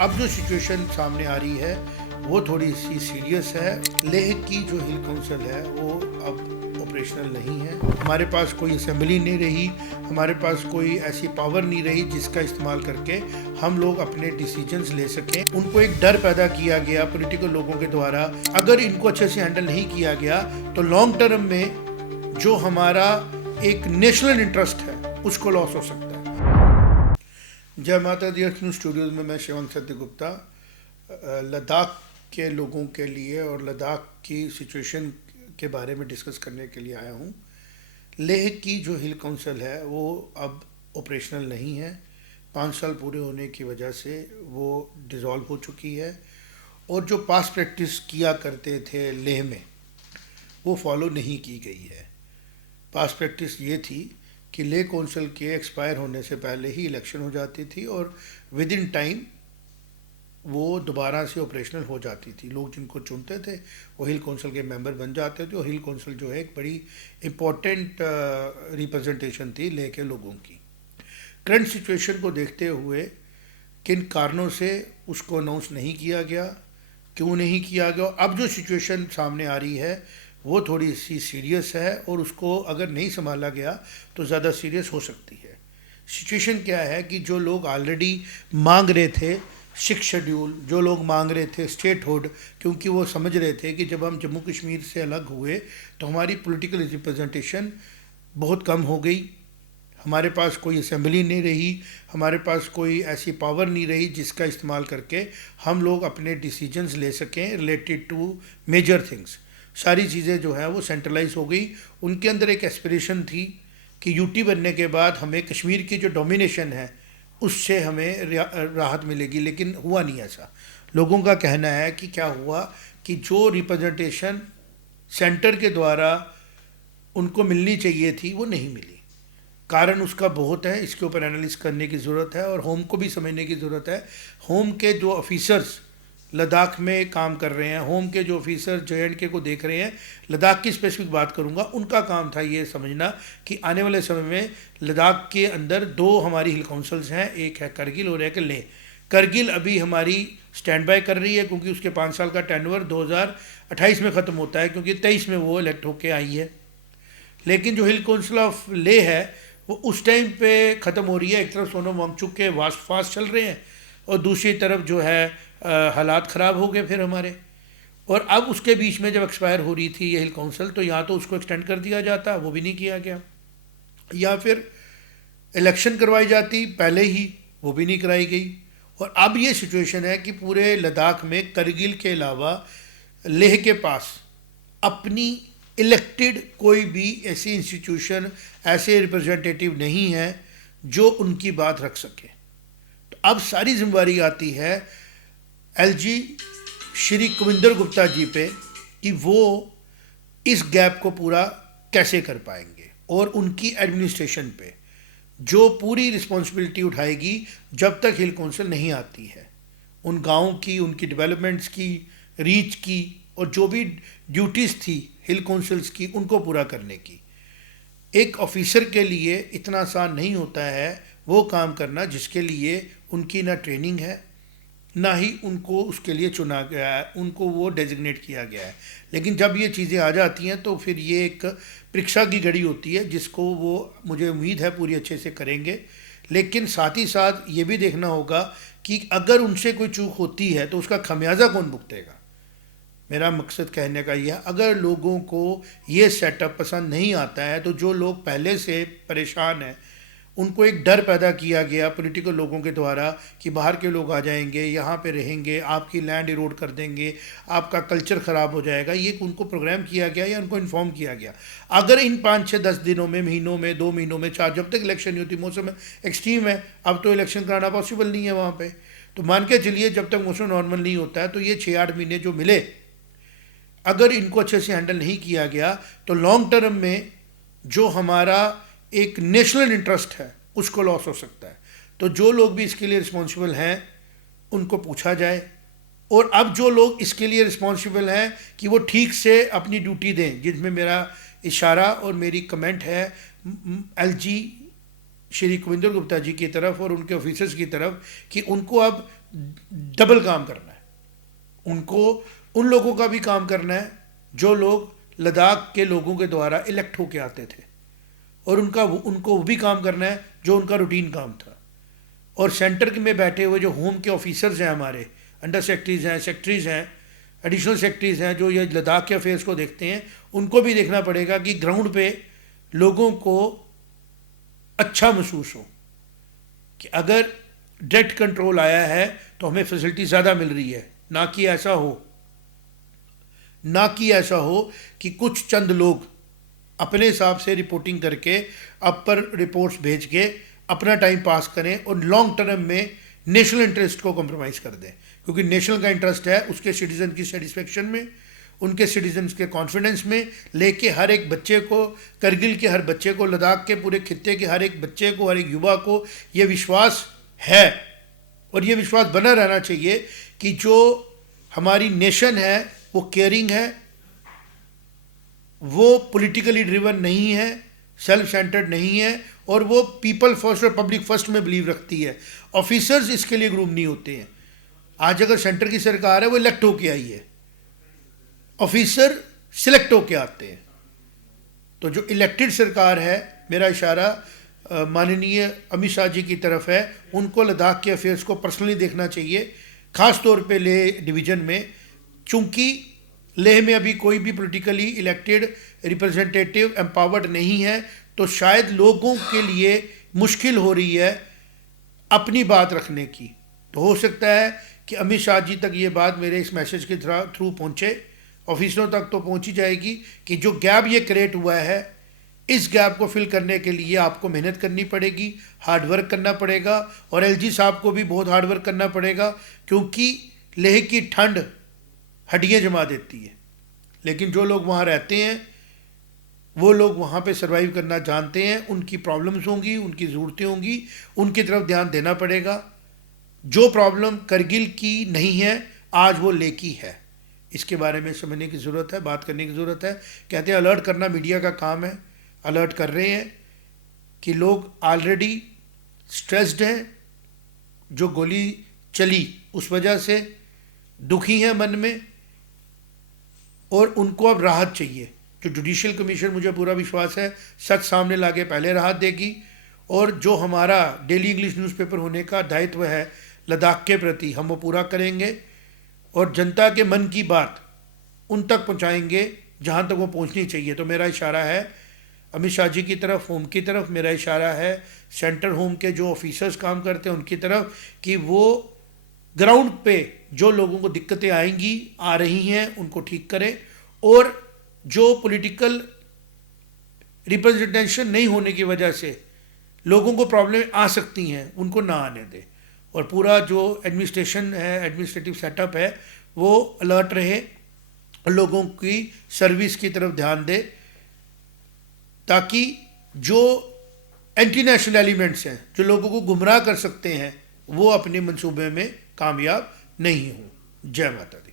अब जो सिचुएशन सामने आ रही है वो थोड़ी सी सीरियस है। लेह की जो हिल काउंसिल है वो अब ऑपरेशनल नहीं है। हमारे पास कोई असेंबली नहीं रही, हमारे पास कोई ऐसी पावर नहीं रही जिसका इस्तेमाल करके हम लोग अपने डिसीजंस ले सकें। उनको एक डर पैदा किया गया पॉलिटिकल लोगों के द्वारा। अगर इनको अच्छे से हैंडल नहीं किया गया तो लॉन्ग टर्म में जो हमारा एक नेशनल इंटरेस्ट है उसको लॉस हो सकता है। जय माता दी। न्यूज़ स्टूडियोज़ में मैं शिवांग सत्य गुप्ता लद्दाख के लोगों के लिए और लद्दाख की सिचुएशन के बारे में डिस्कस करने के लिए आया हूँ। लेह की जो हिल काउंसिल है वो अब ऑपरेशनल नहीं है। 5 साल पूरे होने की वजह से वो डिज़ोल्व हो चुकी है और जो पास्ट प्रैक्टिस किया करते थे लेह में वो फॉलो नहीं की गई है। पास्ट प्रैक्टिस ये थी कि लेह काउंसिल के एक्सपायर होने से पहले ही इलेक्शन हो जाती थी और विद इन टाइम वो दोबारा से ऑपरेशनल हो जाती थी। लोग जिनको चुनते थे वो हिल काउंसिल के मेंबर बन जाते थे और हिल काउंसिल जो है एक बड़ी इम्पोर्टेंट रिप्रेजेंटेशन थी लेह के लोगों की। करंट सिचुएशन को देखते हुए किन कारणों से उसको अनाउंस नहीं किया गया, क्यों नहीं किया गया, अब जो सिचुएशन सामने आ रही है वो थोड़ी सी सीरियस है और उसको अगर नहीं संभाला गया तो ज़्यादा सीरियस हो सकती है। सिचुएशन क्या है कि जो लोग ऑलरेडी मांग रहे थे 6 शेड्यूल, जो लोग मांग रहे थे स्टेटहुड, क्योंकि वो समझ रहे थे कि जब हम जम्मू कश्मीर से अलग हुए तो हमारी पॉलिटिकल रिप्रेजेंटेशन बहुत कम हो गई, हमारे पास कोई असेंबली नहीं रही, हमारे पास कोई ऐसी पावर नहीं रही जिसका इस्तेमाल करके हम लोग अपने डिसीजंस ले सकें रिलेटेड टू मेजर थिंग्स। सारी चीज़ें जो हैं वो सेंट्रलाइज हो गई। उनके अंदर एक एस्पिरेशन थी कि यूटी बनने के बाद हमें कश्मीर की जो डोमिनेशन है उससे हमें राहत मिलेगी, लेकिन हुआ नहीं ऐसा। लोगों का कहना है कि क्या हुआ कि जो रिप्रेजेंटेशन सेंटर के द्वारा उनको मिलनी चाहिए थी वो नहीं मिली। कारण उसका बहुत है, इसके ऊपर एनालिस करने की ज़रूरत है और होम को भी समझने की ज़रूरत है। होम के जो ऑफिसर्स लद्दाख में काम कर रहे हैं, होम के जो ऑफिसर JNK को देख रहे हैं, लद्दाख की स्पेसिफिक बात करूंगा, उनका काम था ये समझना कि आने वाले समय में लद्दाख के अंदर 2 हमारी हिल काउंसिल्स हैं, एक है करगिल और एक लेह। करगिल अभी हमारी स्टैंड बाय कर रही है क्योंकि उसके 5 साल का टेन्योर 2028 में ख़त्म होता है, क्योंकि 23 में वो इलेक्ट होके आई है। लेकिन जो हिल काउंसिल ऑफ लेह है वो उस टाइम पे ख़त्म हो रही है। एक तरफ सोनम वांगचुक के फास्ट चल रहे हैं और दूसरी तरफ जो है हालात ख़राब हो गए फिर हमारे। और अब उसके बीच में जब एक्सपायर हो रही थी ये हिल काउंसिल तो या तो उसको एक्सटेंड कर दिया जाता, वो भी नहीं किया गया, या फिर इलेक्शन करवाई जाती पहले ही, वो भी नहीं कराई गई। और अब ये सिचुएशन है कि पूरे लद्दाख में करगिल के अलावा लेह के पास अपनी इलेक्टेड कोई भी ऐसी इंस्टीट्यूशन, ऐसे रिप्रेजेंटेटिव नहीं है जो उनकी बात रख सके। तो अब सारी जिम्मेवारी आती है LG श्री कविंदर गुप्ता जी पे कि वो इस गैप को पूरा कैसे कर पाएंगे और उनकी एडमिनिस्ट्रेशन पे जो पूरी रिस्पॉन्सिबिलिटी उठाएगी जब तक हिल काउंसिल नहीं आती है, उन गाँव की, उनकी डेवलपमेंट्स की, रीच की और जो भी ड्यूटीज़ थी हिल काउंसिल्स की उनको पूरा करने की। एक ऑफिसर के लिए इतना आसान नहीं होता है वो काम करना जिसके लिए उनकी ना ट्रेनिंग है ना ही उनको उसके लिए चुना गया है, उनको वो डेजिग्नेट किया गया है। लेकिन जब ये चीज़ें आ जाती हैं तो फिर ये एक परीक्षा की घड़ी होती है जिसको वो, मुझे उम्मीद है, पूरी अच्छे से करेंगे। लेकिन साथ ही साथ ये भी देखना होगा कि अगर उनसे कोई चूक होती है तो उसका खमियाजा कौन भुगतेगा। मेरा मकसद कहने का यह है, अगर लोगों को ये सेटअप पसंद नहीं आता है तो जो लोग पहले से परेशान हैं उनको एक डर पैदा किया गया पॉलिटिकल लोगों के द्वारा कि बाहर के लोग आ जाएंगे, यहाँ पे रहेंगे, आपकी लैंड इरोड कर देंगे, आपका कल्चर ख़राब हो जाएगा, ये उनको प्रोग्राम किया गया या उनको इन्फॉर्म किया गया। अगर इन 5, 6, 10 दिनों में, महीनों में, 2 महीनों में, 4, जब तक इलेक्शन नहीं होती, मौसम एक्सट्रीम है, अब तो इलेक्शन कराना पॉसिबल नहीं है वहाँ पर, तो मान के चलिए जब तक मौसम नॉर्मल नहीं होता है तो ये 6-8 महीने जो मिले, अगर इनको अच्छे से हैंडल नहीं किया गया तो लॉन्ग टर्म में जो हमारा एक नेशनल इंटरेस्ट है उसको लॉस हो सकता है। तो जो लोग भी इसके लिए रिस्पॉन्सिबल हैं उनको पूछा जाए और अब जो लोग इसके लिए रिस्पॉन्सिबल हैं कि वो ठीक से अपनी ड्यूटी दें, जिसमें मेरा इशारा और मेरी कमेंट है LG श्री कविंदर गुप्ता जी की तरफ और उनके ऑफिसर्स की तरफ कि उनको अब डबल काम करना है। उनको उन लोगों का भी काम करना है जो लोग लद्दाख के लोगों के द्वारा इलेक्ट होके आते थे, और उनको वो भी काम करना है जो उनका रूटीन काम था। और सेंटर में बैठे हुए जो होम के ऑफिसर्स हैं, हमारे अंडर सेक्रेटरीज हैं, सेक्रेटरीज हैं, एडिशनल सेक्रेटरीज हैं, जो ये लद्दाख के अफेयर्स को देखते हैं, उनको भी देखना पड़ेगा कि ग्राउंड पे लोगों को अच्छा महसूस हो कि अगर डायरेक्ट कंट्रोल आया है तो हमें फैसिलिटी ज़्यादा मिल रही है। ना कि ऐसा हो कि कुछ चंद लोग अपने हिसाब से रिपोर्टिंग करके अपर रिपोर्ट्स भेज के अपना टाइम पास करें और लॉन्ग टर्म में नेशनल इंटरेस्ट को कॉम्प्रोमाइज़ कर दें। क्योंकि नेशनल का इंटरेस्ट है उसके सिटीजन की सेटिस्फेक्शन में, उनके सिटीजन्स के कॉन्फिडेंस में, लेके हर एक बच्चे को, करगिल के हर बच्चे को, लद्दाख के पूरे खित्ते के हर एक बच्चे को, हर एक युवा को ये विश्वास है और ये विश्वास बना रहना चाहिए कि जो हमारी नेशन है वो केयरिंग है, वो पॉलिटिकली ड्रिवन नहीं है, सेल्फ सेंटर्ड नहीं है, और वो पीपल फर्स्ट और पब्लिक फर्स्ट में बिलीव रखती है। ऑफिसर्स इसके लिए ग्रूम नहीं होते हैं। आज अगर सेंटर की सरकार है वो इलेक्ट होके आई है, ऑफिसर सिलेक्ट होके आते हैं। तो जो इलेक्टेड सरकार है, मेरा इशारा माननीय अमित शाह जी की तरफ है, उनको लद्दाख के अफेयर्स को पर्सनली देखना चाहिए, ख़ास तौर पे लेह डिवीज़न में। चूँकि लेह में अभी कोई भी पॉलिटिकली इलेक्टेड रिप्रेजेंटेटिव एम्पावर्ड नहीं है, तो शायद लोगों के लिए मुश्किल हो रही है अपनी बात रखने की। तो हो सकता है कि अमित शाह जी तक ये बात मेरे इस मैसेज के थ्रू पहुँचे, ऑफिसरों तक तो पहुँच ही जाएगी कि जो गैप ये क्रिएट हुआ है, इस गैप को फिल करने के लिए आपको मेहनत करनी पड़ेगी, हार्ड वर्क करना पड़ेगा, और एलजी साहब को भी बहुत हार्ड वर्क करना पड़ेगा, क्योंकि लेह की ठंड हड्डियाँ जमा देती है। लेकिन जो लोग वहाँ रहते हैं वो लोग वहाँ पे सरवाइव करना जानते हैं, उनकी प्रॉब्लम्स होंगी, उनकी ज़रूरतें होंगी, उनकी तरफ ध्यान देना पड़ेगा। जो प्रॉब्लम करगिल की नहीं है आज वो लेह की है, इसके बारे में समझने की ज़रूरत है, बात करने की ज़रूरत है। कहते हैं अलर्ट करना मीडिया का काम है, अलर्ट कर रहे हैं कि लोग ऑलरेडी स्ट्रेस्ड हैं, जो गोली चली उस वजह से दुखी हैं मन में, और उनको अब राहत चाहिए। जो जुडिशल कमीशन, मुझे पूरा विश्वास है, सच सामने लाके पहले राहत देगी, और जो हमारा डेली इंग्लिश न्यूज़पेपर होने का दायित्व है लद्दाख के प्रति, हम वो पूरा करेंगे और जनता के मन की बात उन तक पहुंचाएंगे जहां तक वो पहुंचनी चाहिए। तो मेरा इशारा है अमित शाह जी की तरफ, होम की तरफ, मेरा इशारा है सेंटर होम के जो ऑफिसर्स काम करते हैं उनकी तरफ, कि वो ग्राउंड पे जो लोगों को दिक्कतें आएंगी, आ रही हैं, उनको ठीक करें, और जो पॉलिटिकल रिप्रेजेंटेशन नहीं होने की वजह से लोगों को प्रॉब्लम आ सकती हैं, उनको ना आने दें। और पूरा जो एडमिनिस्ट्रेशन है, एडमिनिस्ट्रेटिव सेटअप है, वो अलर्ट रहे, लोगों की सर्विस की तरफ ध्यान दे, ताकि जो एंटी नेशनल एलिमेंट्स हैं जो लोगों को गुमराह कर सकते हैं वो अपने मंसूबे में कामयाब नहीं हों। जय माता दी।